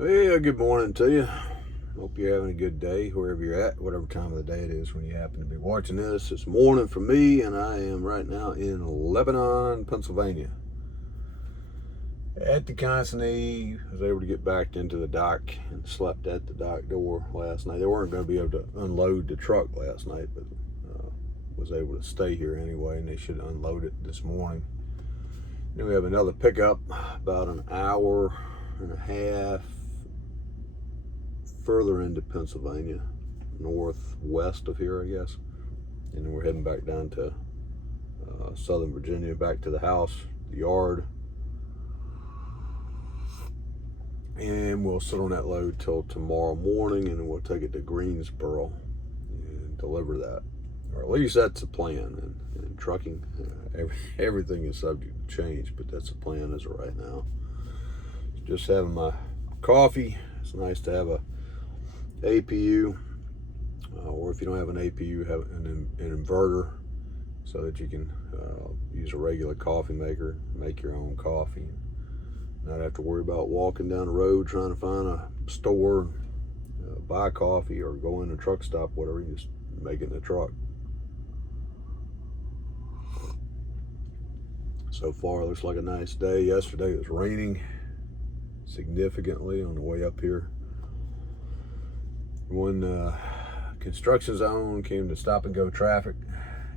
Hey, good morning to you. Hope you're having a good day wherever you're at, whatever time of the day it is when you happen to be watching this. It's morning for me, and I am right now in Lebanon, Pennsylvania. At the Consignee, I was able to get back into the dock and slept at the dock door last night. They weren't going to be able to unload the truck last night, but was able to stay here anyway, and they should unload it this morning. Then we have another pickup about an hour and a half further into Pennsylvania, northwest of here, I guess. And then we're heading back down to Southern Virginia, back to the house, the yard. And we'll sit on that load till tomorrow morning, and then we'll take it to Greensboro and deliver that. Or at least that's the plan. And trucking, everything is subject to change, but that's the plan as of right now. Just having my coffee. It's nice to have a APU, or if you don't have an APU, have an inverter so that you can use a regular coffee maker, make your own coffee, not have to worry about walking down the road trying to find a store, buy coffee, or go in a truck stop, whatever. You just make it in the truck. So far, it looks like a nice day. Yesterday it was raining significantly on the way up here. One construction zone came to stop and go traffic,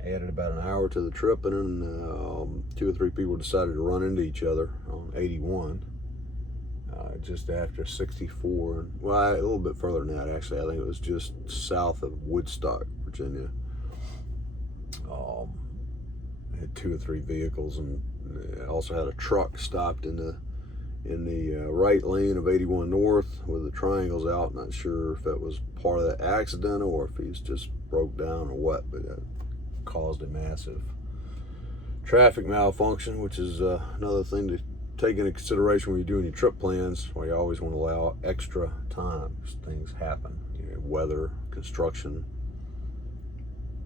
added about an hour to the trip, and then 2 or 3 people decided to run into each other on 81 just after 64. Well, a little bit further than that, actually. I think it was just south of Woodstock, Virginia. Had 2 or 3 vehicles, and also had a truck stopped in the right lane of 81 North with the triangles out. Not sure if that was part of that accident or if he's just broke down or what, but that caused a massive traffic malfunction, which is another thing to take into consideration when you're doing your trip plans, where you always want to allow extra time. Things happen, weather, construction,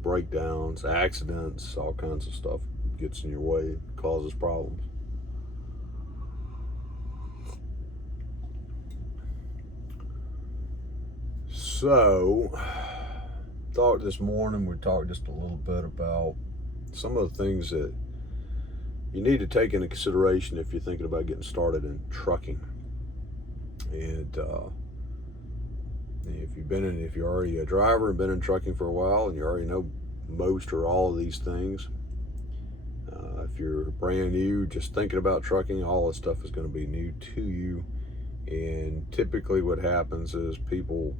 breakdowns, accidents, all kinds of stuff gets in your way, causes problems. So, thought this morning we'd talk just a little bit about some of the things that you need to take into consideration if you're thinking about getting started in trucking. And if you're already a driver and been in trucking for a while, and you already know most or all of these things, if you're brand new, just thinking about trucking, all this stuff is going to be new to you. And typically what happens is people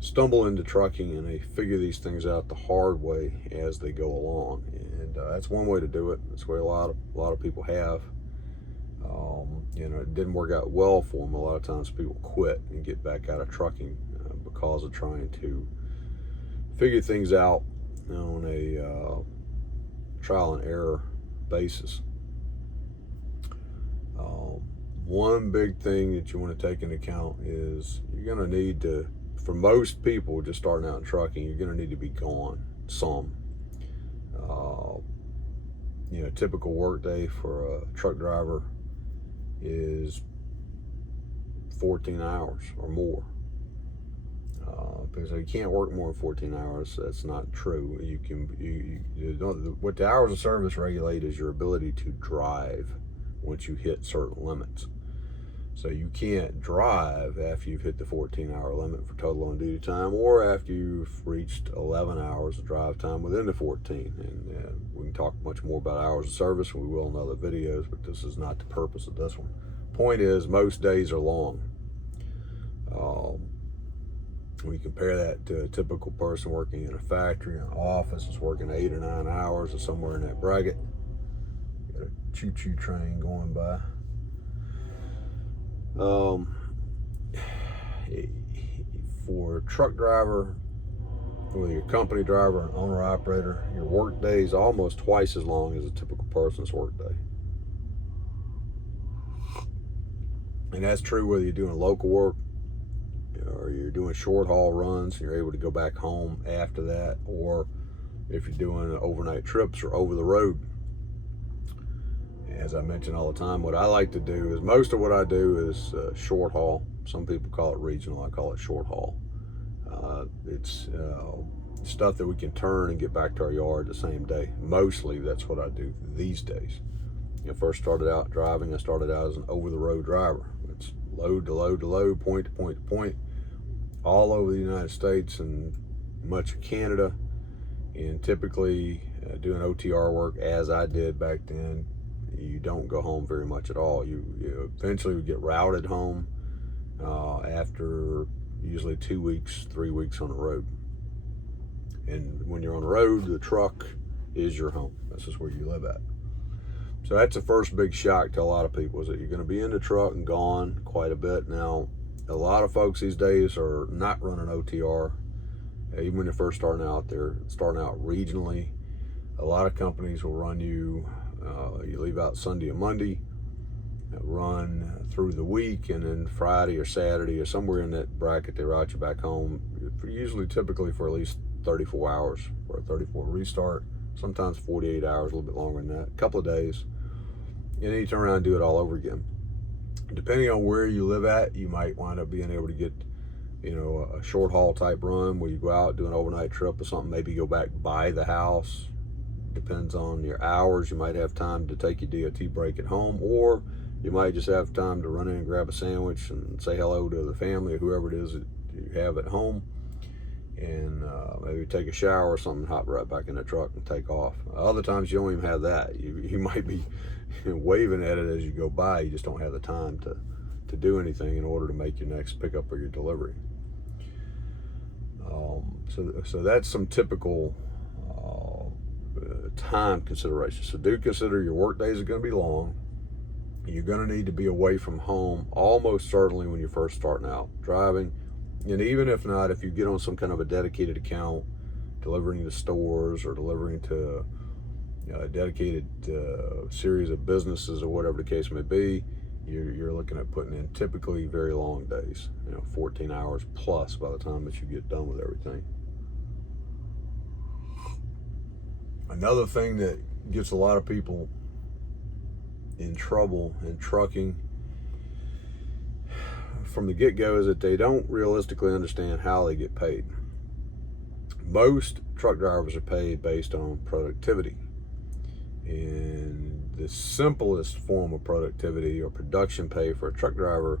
stumble into trucking and they figure these things out the hard way as they go along, and that's one way to do it. That's the way a lot of people have. It didn't work out well for them. A lot of times people quit and get back out of trucking because of trying to figure things out on a trial and error basis. One big thing that you want to take into account is you're going to need to, for most people just starting out in trucking, you're going to need to be gone some. Typical work day for a truck driver is 14 hours or more. Because you can't work more than 14 hours. That's not true. What the hours of service regulate is your ability to drive once you hit certain limits. So you can't drive after you've hit the 14-hour limit for total on-duty time, or after you've reached 11 hours of drive time within the 14. And we can talk much more about hours of service, and we will in other videos, but this is not the purpose of this one. Point is, most days are long. When you compare that to a typical person working in a factory, an office, is working 8 or 9 hours or somewhere in that bracket. Got a choo-choo train going by. For a truck driver, whether you're a company driver, an owner operator, your work day is almost twice as long as a typical person's work day. And that's true whether you're doing local work or you're doing short haul runs and you're able to go back home after that, or if you're doing overnight trips or over the road. as I mention all the time, what I like to do is, most of what I do is short haul. Some people call it regional, I call it short haul. It's stuff that we can turn and get back to our yard the same day. Mostly that's what I do these days. When I first started out driving, I started out as an over-the-road driver. It's load to load to load, point to point to point, all over the United States and much of Canada. And typically doing OTR work, as I did back then, you don't go home very much at all. You eventually would get routed home after usually 2 weeks, 3 weeks on the road. And when you're on the road, the truck is your home. This is where you live at. So that's the first big shock to a lot of people, is that you're going to be in the truck and gone quite a bit. Now, a lot of folks these days are not running OTR. Even when they're first starting out, they're starting out regionally. A lot of companies will run you, you leave out Sunday and Monday, run through the week, and then Friday or Saturday or somewhere in that bracket, they route you back home, usually typically for at least 34 hours for a 34 restart, sometimes 48 hours, a little bit longer than that, a couple of days. And then you turn around and do it all over again. Depending on where you live at, you might wind up being able to get, a short haul type run where you go out, do an overnight trip or something, maybe go back by the house. Depends on your hours. You might have time to take your DOT break at home, or you might just have time to run in and grab a sandwich and say hello to the family or whoever it is that you have at home, and maybe take a shower or something, hop right back in the truck and take off. Other times you don't even have that. You might be waving at it as you go by. You just don't have the time to do anything in order to make your next pickup or your delivery. So that's some typical time considerations. So do consider your work days are going to be long. You're going to need to be away from home almost certainly when you're first starting out driving. And even if not, if you get on some kind of a dedicated account, delivering to stores or delivering to a dedicated series of businesses or whatever the case may be, you're looking at putting in typically very long days, 14 hours plus by the time that you get done with everything. Another thing that gets a lot of people in trouble in trucking from the get-go is that they don't realistically understand how they get paid. Most truck drivers are paid based on productivity. And the simplest form of productivity or production pay for a truck driver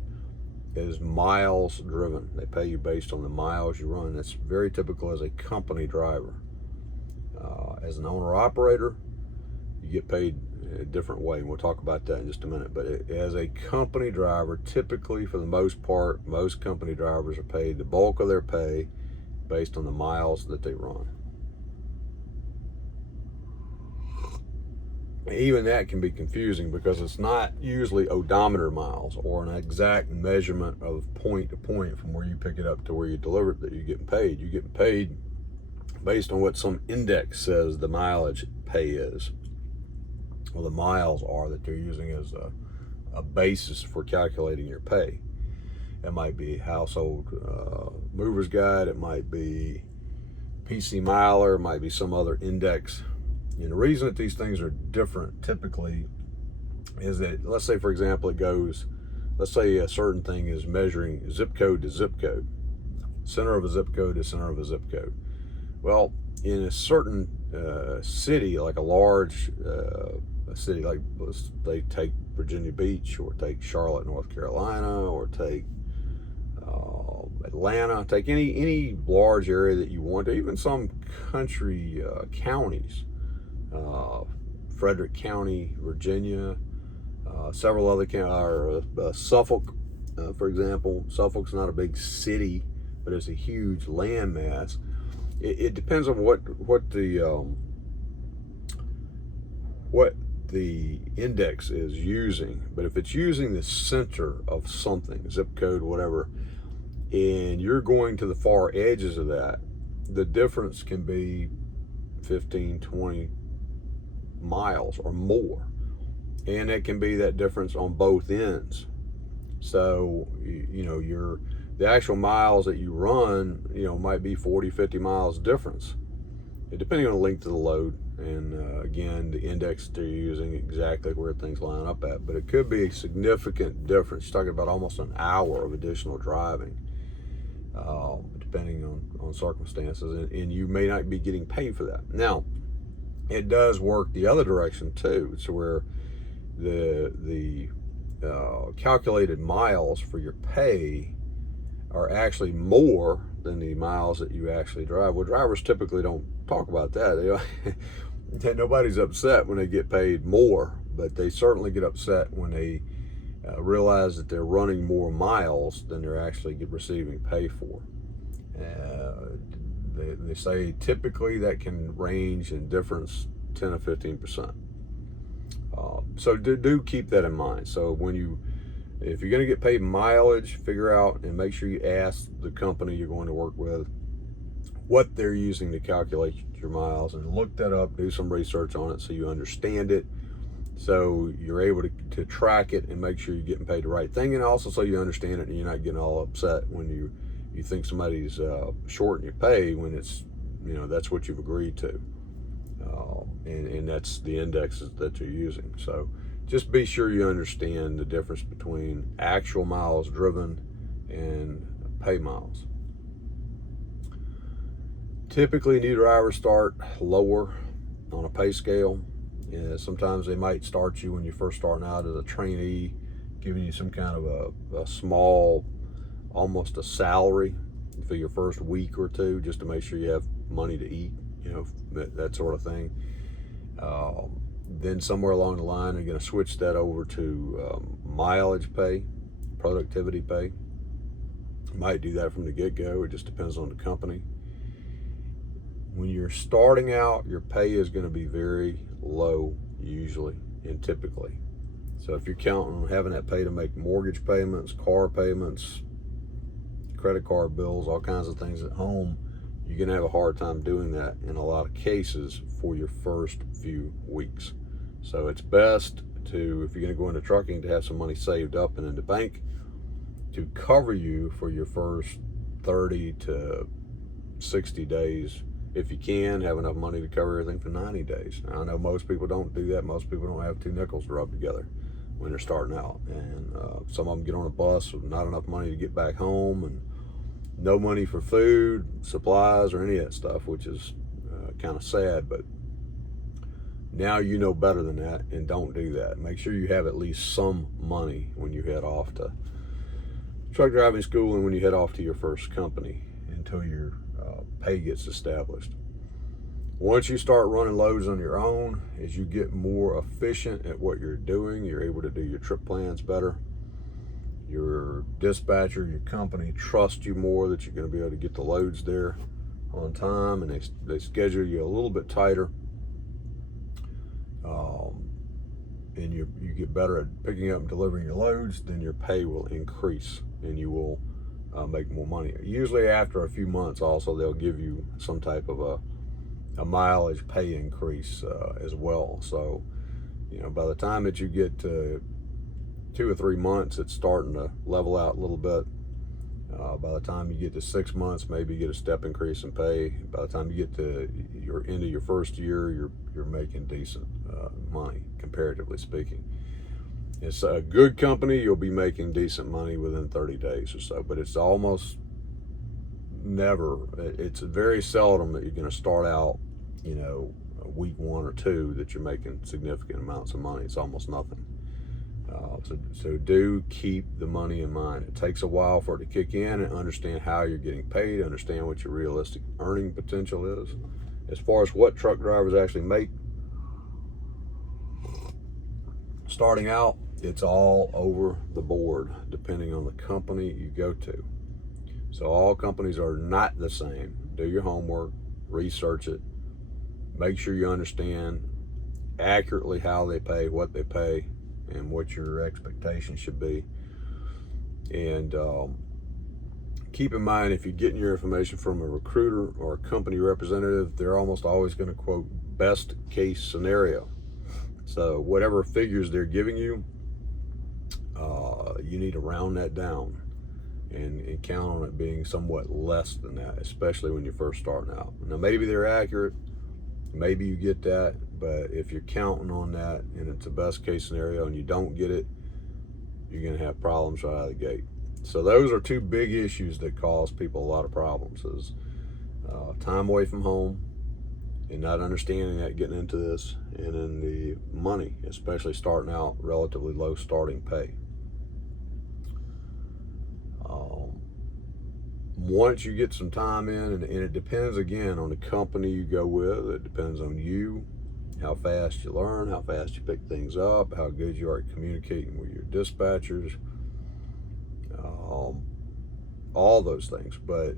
is miles driven. They pay you based on the miles you run. That's very typical as a company driver. As an owner-operator, you get paid a different way, and we'll talk about that in just a minute. But as a company driver, typically, for the most part, most company drivers are paid the bulk of their pay based on the miles that they run. Even that can be confusing because it's not usually odometer miles or an exact measurement of point to point from where you pick it up to where you deliver it that you're getting paid. You're getting paid based on what some index says the mileage pay is, or the miles are that they're using as a basis for calculating your pay. It might be Household Movers Guide, it might be PC Miler, it might be some other index. And the reason that these things are different typically is that, let's say for example, let's say a certain thing is measuring zip code to zip code, center of a zip code to center of a zip code. Well, in a certain city, like a large city, like they take Virginia Beach, or take Charlotte, North Carolina, or take Atlanta, take any large area that you want, even some country counties, Frederick County, Virginia, several other counties, Suffolk, for example. Suffolk's not a big city, but it's a huge landmass. It depends on what the index is using. But if it's using the center of something, zip code, whatever, and you're going to the far edges of that, the difference can be 15, 20 miles or more. And it can be that difference on both ends. So, the actual miles that you run, might be 40, 50 miles difference, depending on the length of the load And again, the index they're using exactly where things line up at, but it could be a significant difference. You're talking about almost an hour of additional driving, depending on circumstances, and you may not be getting paid for that. Now, it does work the other direction too. It's where the calculated miles for your pay are actually more than the miles that you actually drive. Well, drivers typically don't talk about that. Nobody's upset when they get paid more, but they certainly get upset when they realize that they're running more miles than they're actually receiving pay for. They say typically that can range in difference 10 or 15%. So do keep that in mind. So if you're going to get paid mileage, figure out and make sure you ask the company you're going to work with what they're using to calculate your miles, and look that up, do some research on it so you understand it, so you're able to track it and make sure you're getting paid the right thing, and also so you understand it and you're not getting all upset when you think somebody's shorting your pay when it's, that's what you've agreed to, and that's the indexes that you're using. So just be sure you understand the difference between actual miles driven and pay miles. Typically, new drivers start lower on a pay scale. Sometimes they might start you when you're first starting out as a trainee, giving you some kind of a small, almost a salary for your first week or two, just to make sure you have money to eat, that sort of thing. Then somewhere along the line, they're going to switch that over to mileage pay, productivity pay. Might do that from the get-go. It just depends on the company. When you're starting out, your pay is going to be very low usually and typically. So if you're counting on having that pay to make mortgage payments, car payments, credit card bills, all kinds of things at home, you're going to have a hard time doing that in a lot of cases for your first few weeks. So it's best to, if you're going to go into trucking, to have some money saved up and in the bank to cover you for your first 30 to 60 days. If you can, have enough money to cover everything for 90 days. Now, I know most people don't do that. Most people don't have two nickels to rub together when they're starting out. And some of them get on a bus with not enough money to get back home, and no money for food, supplies, or any of that stuff, which is kind of sad. But now you know better than that, and don't do that. Make sure you have at least some money when you head off to truck driving school and when you head off to your first company until your pay gets established. Once you start running loads on your own, as you get more efficient at what you're doing, you're able to do your trip plans better. Your dispatcher, your company trusts you more that you're going to be able to get the loads there on time, and they schedule you a little bit tighter. And you get better at picking up and delivering your loads, then your pay will increase and you will make more money. Usually after a few months also, they'll give you some type of a mileage pay increase as well. So, by the time that you get to 2 or 3 months, it's starting to level out a little bit. By the time you get to 6 months, maybe you get a step increase in pay. By the time you get to your end of your first year, you're making decent money, comparatively speaking. It's a good company, you'll be making decent money within 30 days or so, but it's almost never, it's very seldom that you're going to start out, week 1 or 2 that you're making significant amounts of money. It's almost nothing. So do keep the money in mind. It takes a while for it to kick in and understand how you're getting paid, understand what your realistic earning potential is. As far as what truck drivers actually make, starting out, it's all over the board depending on the company you go to. So all companies are not the same. Do your homework, research it, make sure you understand accurately how they pay, what they pay, and what your expectations should be. And keep in mind, if you're getting your information from a recruiter or a company representative, they're almost always going to quote best case scenario. So whatever figures they're giving you, you need to round that down and count on it being somewhat less than that, especially when you're first starting out. Now, maybe they're accurate, maybe you get that, but if you're counting on that and it's a best case scenario and you don't get it, you're going to have problems right out of the gate. So those are two big issues that cause people a lot of problems: is time away from home and not understanding that getting into this, and then the money, especially starting out, relatively low starting pay. Once you get some time in, and it depends again on the company you go with, it depends on you, how fast you learn, how fast you pick things up, how good you are at communicating with your dispatchers, all those things. But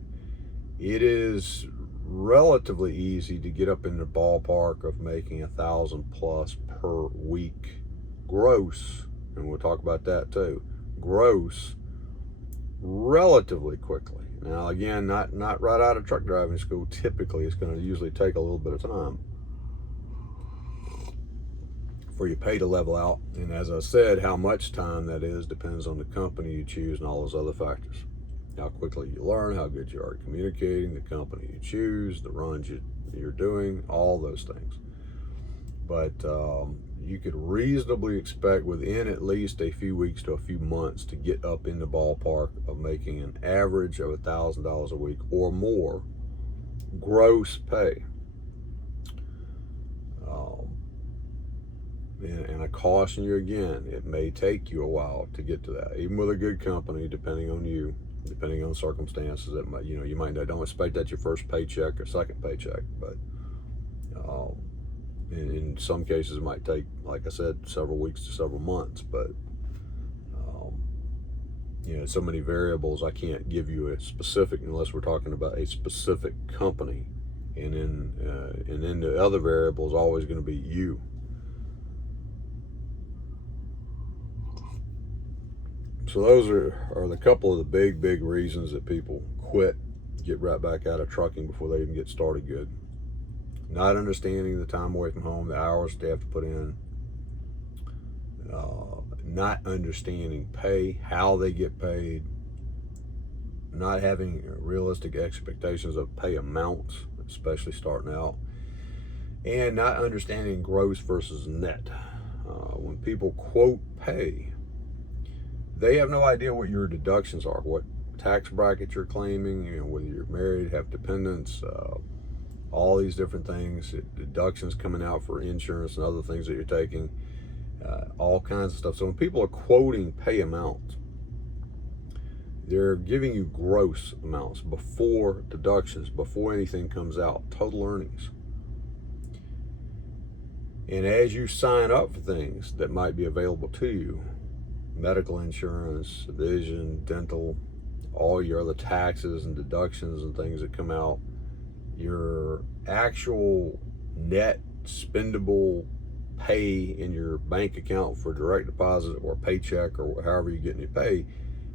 it is relatively easy to get up in the ballpark of making 1,000 plus per week gross, and we'll talk about that too, gross, relatively quickly. Now again, not right out of truck driving school. Typically it's going to usually take a little bit of time for your pay to level out, and as I said, how much time that is depends on the company you choose and all those other factors. How quickly you learn, how good you are at communicating, the company you choose, the runs you're doing, all those things. But you could reasonably expect within at least a few weeks to a few months to get up in the ballpark of making an average of $1,000 a week or more gross pay. And I caution you again, it may take you a while to get to that, even with a good company, depending on you, depending on circumstances. That might, you might not, don't expect that your first paycheck or second paycheck, but in some cases it might take, like I said, several weeks to several months. But so many variables, I can't give you a specific unless we're talking about a specific company, and then the other variable is always going to be you. So those are the couple of the big reasons that people quit, get right back out of trucking before they even get started good. Not understanding the time away from home, the hours they have to put in, not understanding pay, how they get paid, not having realistic expectations of pay amounts, especially starting out, and not understanding gross versus net. When people quote pay, they have no idea what your deductions are, what tax bracket you're claiming, whether you're married, have dependents, all these different things, deductions coming out for insurance and other things that you're taking, all kinds of stuff. So when people are quoting pay amounts, they're giving you gross amounts before deductions, before anything comes out, total earnings. And as you sign up for things that might be available to you, medical insurance, vision, dental, all your other taxes and deductions and things that come out, your actual net spendable pay in your bank account for direct deposit or paycheck or however you're getting your pay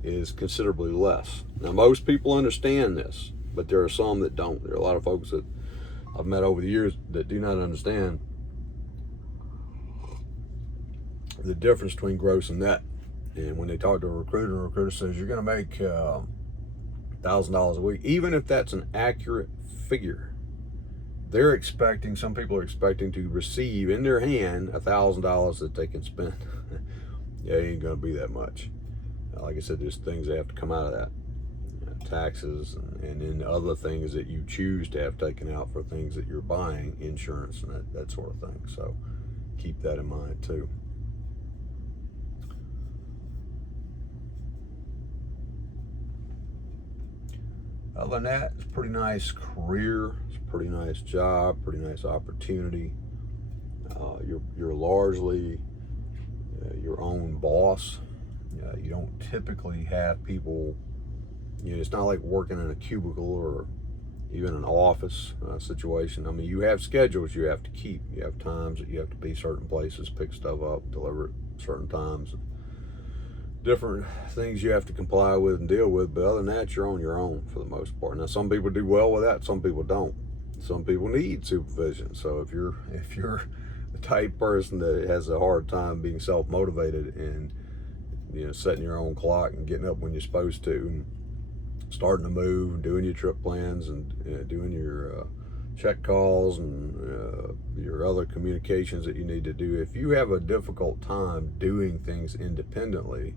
is considerably less. Now, most people understand this, but there are some that don't. There are a lot of folks that I've met over the years that do not understand the difference between gross and net. And when they talk to a recruiter says you're going to make $1,000 a week, even if that's an accurate figure, they're expecting, some people are expecting to receive in their hand $1,000 that they can spend. Yeah, it ain't going to be that much. Like I said, there's things that have to come out of that, taxes and then other things that you choose to have taken out for things that you're buying, insurance and that sort of thing. So keep that in mind too. Other than that, it's a pretty nice career. It's a pretty nice job, pretty nice opportunity. You're largely your own boss. You don't typically have people, it's not like working in a cubicle or even an office situation. I mean, you have schedules you have to keep. You have times that you have to be certain places, pick stuff up, deliver at certain times. Different things you have to comply with and deal with, but other than that, you're on your own for the most part. Now, some people do well with that, some people don't. Some people need supervision. So if you're the type person that has a hard time being self-motivated and setting your own clock and getting up when you're supposed to, and starting to move, and doing your trip plans, and doing your check calls and your other communications that you need to do. If you have a difficult time doing things independently,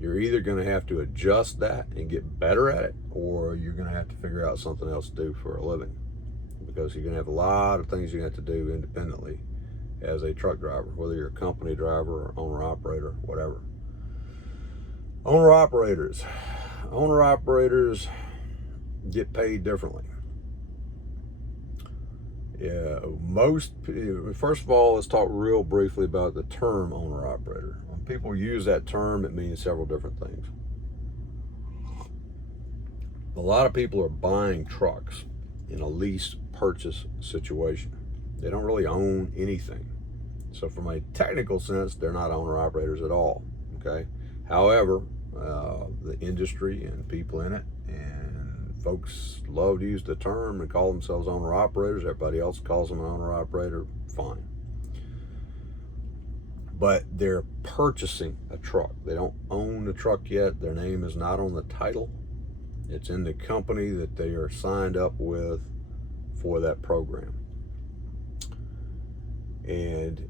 you're either going to have to adjust that and get better at it, or you're going to have to figure out something else to do for a living, because you're going to have a lot of things you have to do independently as a truck driver, whether you're a company driver or owner operator, whatever. Owner operators get paid differently. Yeah, first of all, let's talk real briefly about the term owner operator. When people use that term, it means several different things. A lot of people are buying trucks in a lease purchase situation. They don't really own anything. So from a technical sense, they're not owner operators at all, okay? However, the industry and people in it and folks love to use the term and call themselves owner operators. Everybody else calls them an owner operator, fine. But they're purchasing a truck. They don't own the truck yet. Their name is not on the title. It's in the company that they are signed up with for that program. And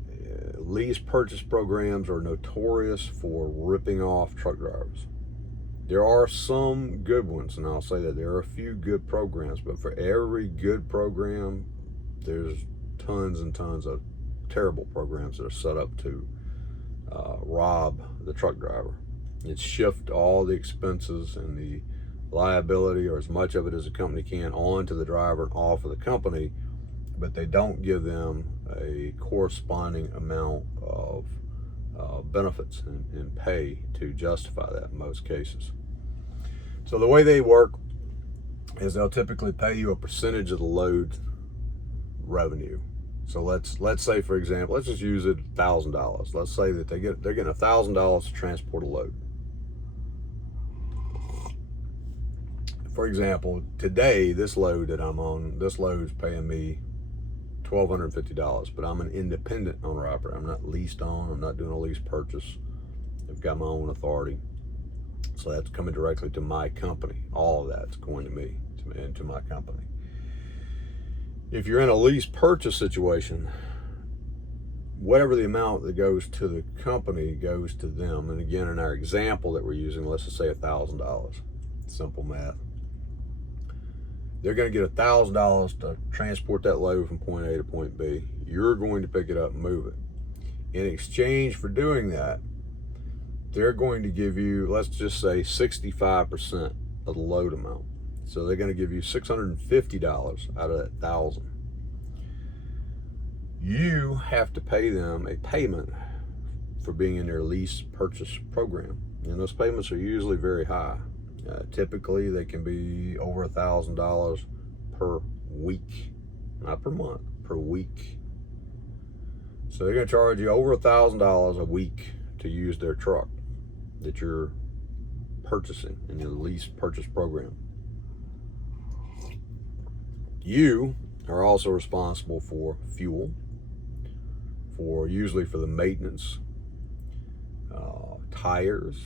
lease purchase programs are notorious for ripping off truck drivers. There are some good ones, and I'll say that there are a few good programs, but for every good program, there's tons and tons of terrible programs that are set up to rob the truck driver. It's shift all the expenses and the liability, or as much of it as a company can, onto the driver and off of the company, but they don't give them a corresponding amount of benefits and pay to justify that in most cases. So the way they work is they'll typically pay you a percentage of the load revenue. So let's say, for example, let's just use it $1,000. Let's say that they're getting $1,000 to transport a load. For example, today this load that I'm on, this load is paying me $1,250, but I'm an independent owner operator. I'm not leased on. I'm not doing a lease purchase. I've got my own authority, so that's coming directly to my company. All of that's going to me and to my company. If you're in a lease purchase situation, whatever the amount that goes to the company goes to them. And again, in our example that we're using, let's just say $1,000. Simple math. They're going to get $1,000 to transport that load from point A to point B. You're going to pick it up and move it. In exchange for doing that, they're going to give you, let's just say, 65% of the load amount. So they're going to give you $650 out of that $1,000. You have to pay them a payment for being in their lease purchase program. And those payments are usually very high. Typically, they can be over $1,000 per week, not per month, per week. So they're going to charge you over $1,000 a week to use their truck that you're purchasing in your lease purchase program. You are also responsible for fuel, usually for the maintenance, tires,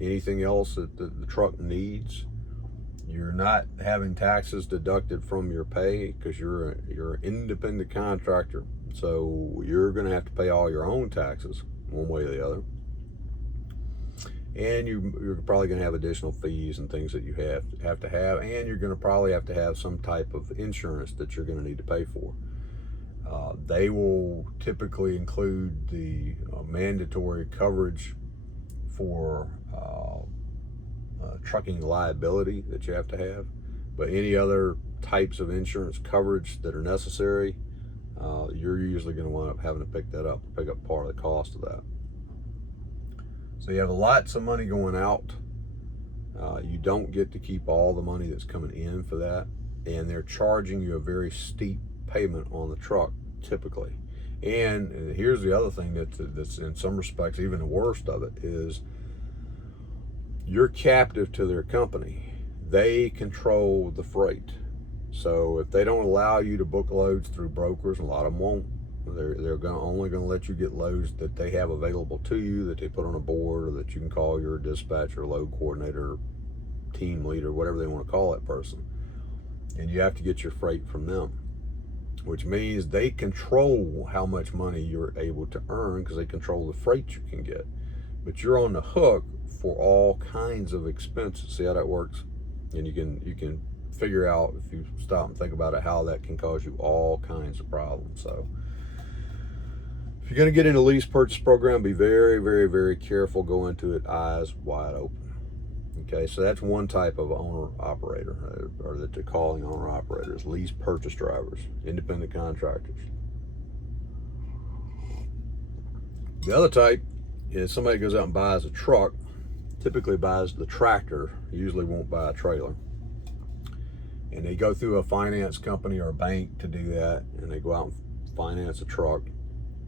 anything else that the truck needs. You're not having taxes deducted from your pay because you're an independent contractor. So you're going to have to pay all your own taxes one way or the other. And you're probably going to have additional fees and things that you have to have. And you're going to probably have to have some type of insurance that you're going to need to pay for. They will typically include the mandatory coverage for trucking liability that you have to have, but any other types of insurance coverage that are necessary, you're usually going to wind up having to pick up part of the cost of that. So you have lots of money going out. You don't get to keep all the money that's coming in for that, and they're charging you a very steep payment on the truck typically. And here's the other thing that's in some respects even the worst of it is you're captive to their company. They control the freight. So if they don't allow you to book loads through brokers, a lot of them won't. They're only going to let you get loads that they have available to you, that they put on a board, or that you can call your dispatcher, load coordinator, team leader, whatever they want to call that person. And you have to get your freight from them. which means they control how much money you're able to earn because they control the freight you can get. But you're on the hook for all kinds of expenses. See how that works? And you can figure out, if you stop and think about it, how that can cause you all kinds of problems. So if you're going to get into a lease purchase program, be very, very, very careful. Go into it eyes wide open. Okay, so that's one type of owner-operator, or that they're calling owner-operators, lease purchase drivers, independent contractors. The other type is somebody goes out and buys a truck, typically buys the tractor, usually won't buy a trailer. And they go through a finance company or a bank to do that, and they go out and finance a truck.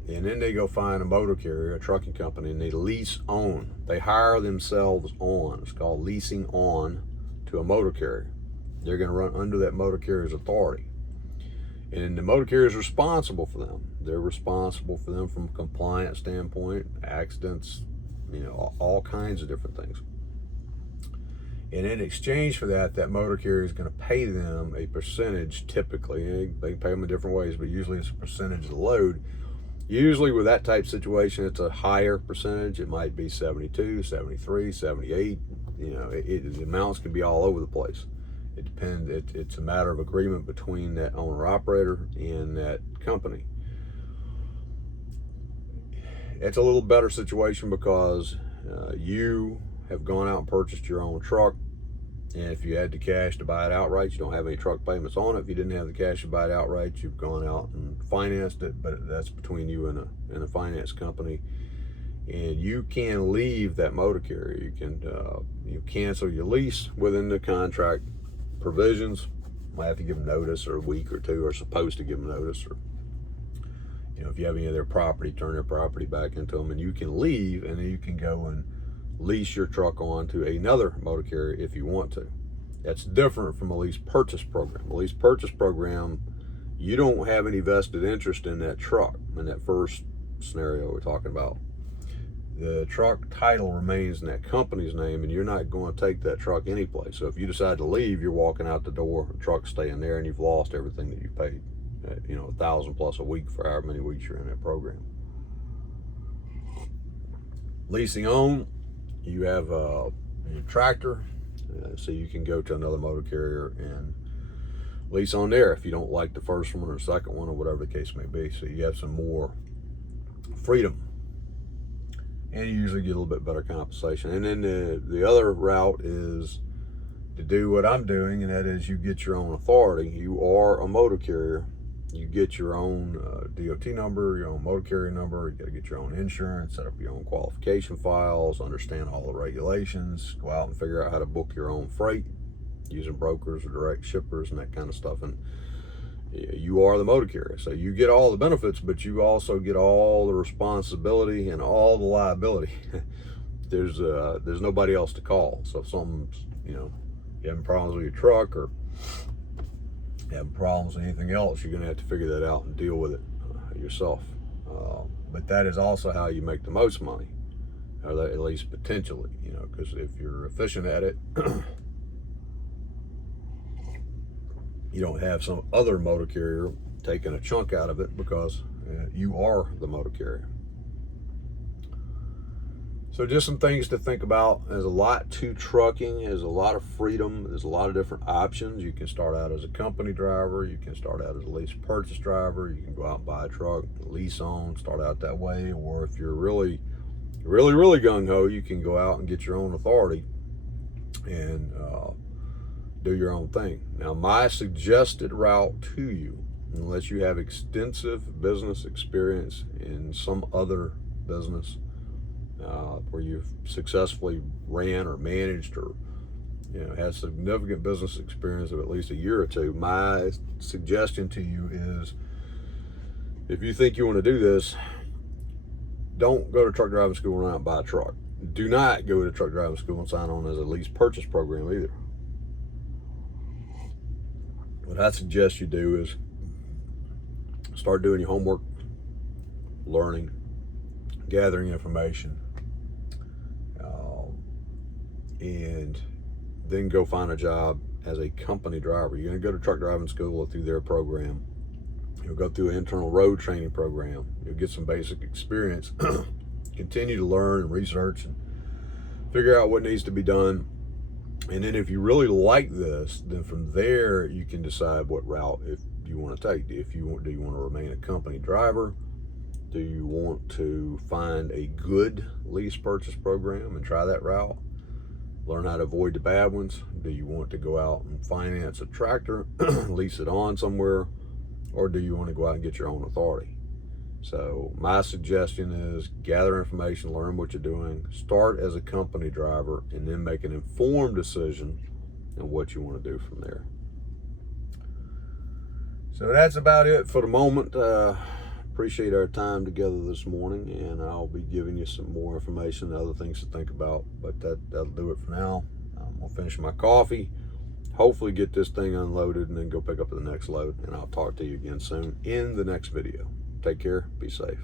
And then they go find a motor carrier, a trucking company, and they lease on. They hire themselves on. It's called leasing on to a motor carrier. They're going to run under that motor carrier's authority. And the motor carrier is responsible for them. They're responsible for them from a compliance standpoint, accidents, all kinds of different things. And in exchange for that, that motor carrier is going to pay them a percentage, typically. They can pay them in different ways, but usually it's a percentage of the load. Usually with that type of situation, it's a higher percentage. It might be 72, 73, 78. The amounts can be all over the place. It depends. It's a matter of agreement between that owner-operator and that company. It's a little better situation because you have gone out and purchased your own truck. And if you had the cash to buy it outright, you don't have any truck payments on it. If you didn't have the cash to buy it outright, you've gone out and financed it, but that's between you and a finance company. And you can leave that motor carrier. You can you cancel your lease within the contract provisions. Might have to give them notice, or a week or two, or supposed to give them notice, or if you have any of their property, turn their property back into them, and you can leave, and then you can go and lease your truck on to another motor carrier if you want to. That's different from a lease purchase program. A lease purchase program, you don't have any vested interest in that truck. In that first scenario we're talking about, the truck title remains in that company's name, and you're not going to take that truck anyplace. So if you decide to leave, you're walking out the door, the truck's staying there, and you've lost everything that you paid. $1,000+ a week for however many weeks you're in that program. Leasing on, you have a tractor, so you can go to another motor carrier and lease on there if you don't like the first one or the second one, or whatever the case may be. So you have some more freedom, and you usually get a little bit better compensation. And then the other route is to do what I'm doing, and that is you get your own authority. You are a motor carrier. You get your own DOT number, your own motor carrier number. You got to get your own insurance, set up your own qualification files, understand all the regulations, go out and figure out how to book your own freight using brokers or direct shippers and that kind of stuff. And you are the motor carrier, so you get all the benefits, but you also get all the responsibility and all the liability. There's nobody else to call. So if something's, you having problems with your truck, or having problems with anything else, you're going to have to figure that out and deal with it yourself. But that is also how you make the most money, or at least potentially, because if you're efficient at it, you don't have some other motor carrier taking a chunk out of it, because you are the motor carrier. So just some things to think about. There's a lot to trucking. There's a lot of freedom. There's a lot of different options. You can start out as a company driver. You can start out as a lease purchase driver. You can go out and buy a truck, lease on, start out that way. Or if you're really, really, really gung-ho, you can go out and get your own authority and do your own thing. Now, my suggested route to you, unless you have extensive business experience in some other business, where you've successfully ran or managed, or had significant business experience of at least a year or two, my suggestion to you is, if you think you want to do this, don't go to truck driving school and run out and buy a truck. Do not go to truck driving school and sign on as a lease purchase program either. What I suggest you do is start doing your homework, learning, gathering information, and then go find a job as a company driver. You're going to go to truck driving school through their program, You'll go through an internal road training program. You'll get some basic experience. Continue to learn and research and figure out what needs to be done. And then if you really like this, then from there you can decide what route if you want to take. Do you want to remain a company driver? Do you want to find a good lease purchase program and try that route? Learn how to avoid the bad ones? Do you want to go out and finance a tractor, lease it on somewhere, or do you want to go out and get your own authority? So my suggestion is gather information, learn what you're doing, start as a company driver, and then make an informed decision on what you want to do from there. So that's about it for the moment. Appreciate our time together this morning, and I'll be giving you some more information and other things to think about, but that'll do it for now. I'm gonna finish my coffee, hopefully get this thing unloaded, and then go pick up the next load, and I'll talk to you again soon in the next video. Take care, be safe.